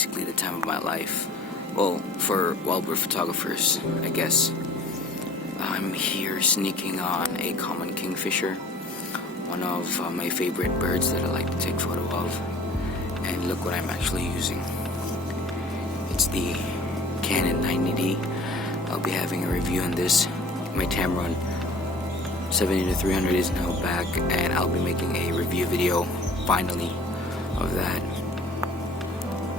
basically the time of my life. Well, for wildbird photographers, I guess. I'm here sneaking on a common kingfisher, one of my favorite birds that I like to take photo of. And look what I'm actually using. It's the CANON 90D. I'll be having a review on this. My Tamron 70-300 is now back, and I'll be making a review video finally of that.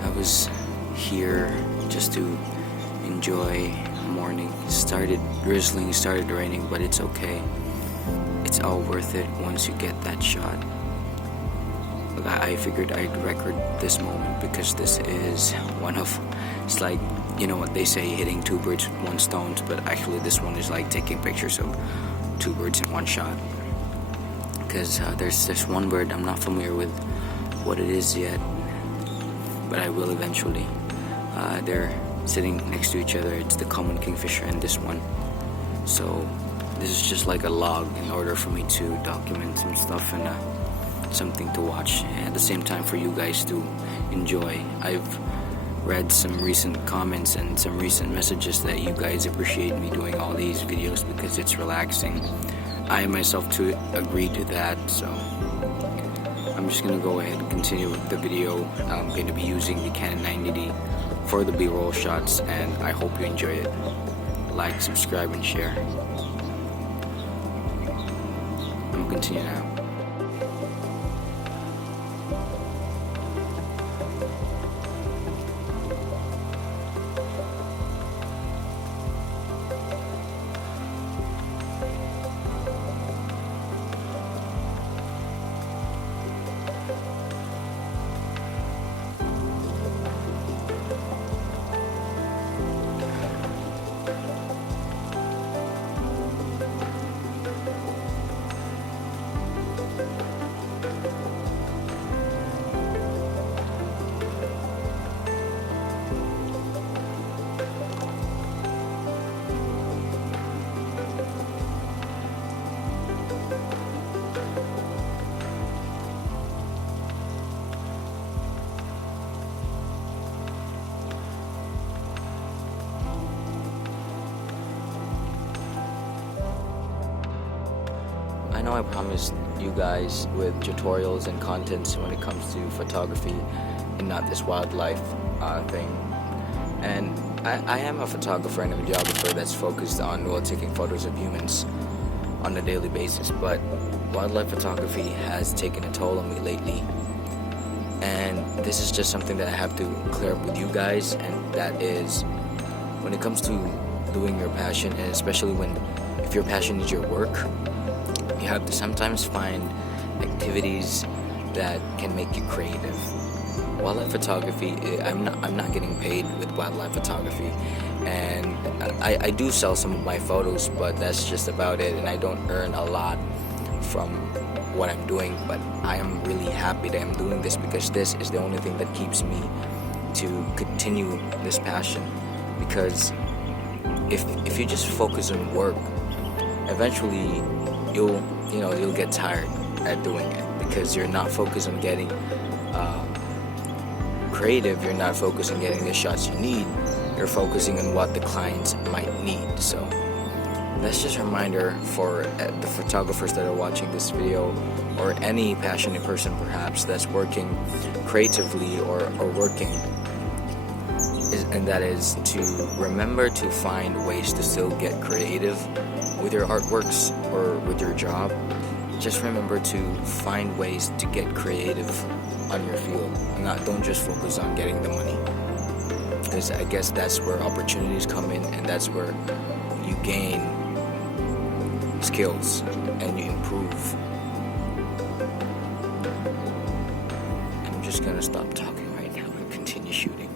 I was here just to enjoy morning. It started drizzling, started raining, but it's okay. It's all worth it once you get that shot. Look, I figured I'd record this moment because this is one of, it's like, you know what they say, hitting two birds with one stone, but actually this one is like taking pictures of two birds in one shot. Because there's this one bird, I'm not familiar with what it is yet, but I will eventually. They're sitting next to each other. It's the common kingfisher and this one. So this is just like a log in order for me to document some stuff and something to watch, and at the same time for you guys to enjoy. I've read some recent comments and some recent messages that you guys appreciate me doing all these videos because it's relaxing. I myself too agree to that, so I'm just gonna go ahead and continue with the video. I'm going to be using the Canon 90D for the B-roll shots, and I hope you enjoy it. Like, subscribe, and share. I'm gonna continue now. I know I promised you guys with tutorials and contents when it comes to photography and not this wildlife thing. And I am a photographer and a videographer that's focused on taking photos of humans on a daily basis, but wildlife photography has taken a toll on me lately. And this is just something that I have to clear up with you guys, and that is when it comes to doing your passion, and especially if your passion is your work, you have to sometimes find activities that can make you creative. Wildlife photography, I'm not getting paid with wildlife photography, and I do sell some of my photos, but that's just about it, and I don't earn a lot from what I'm doing. But I am really happy that I'm doing this because this is the only thing that keeps me to continue this passion. Because if you just focus on work, eventually you'll get tired at doing it because you're not focused on getting creative. You're not focused on getting the shots you need. You're focusing on what the clients might need. So that's just a reminder for the photographers that are watching this video, or any passionate person perhaps that's working creatively or working, and that is to remember to find ways to still get creative with your artworks or with your job. Just remember to find ways to get creative on your field. Don't just focus on getting the money, because I guess that's where opportunities come in, and that's where you gain skills and you improve. I'm just gonna stop talking right now and continue shooting.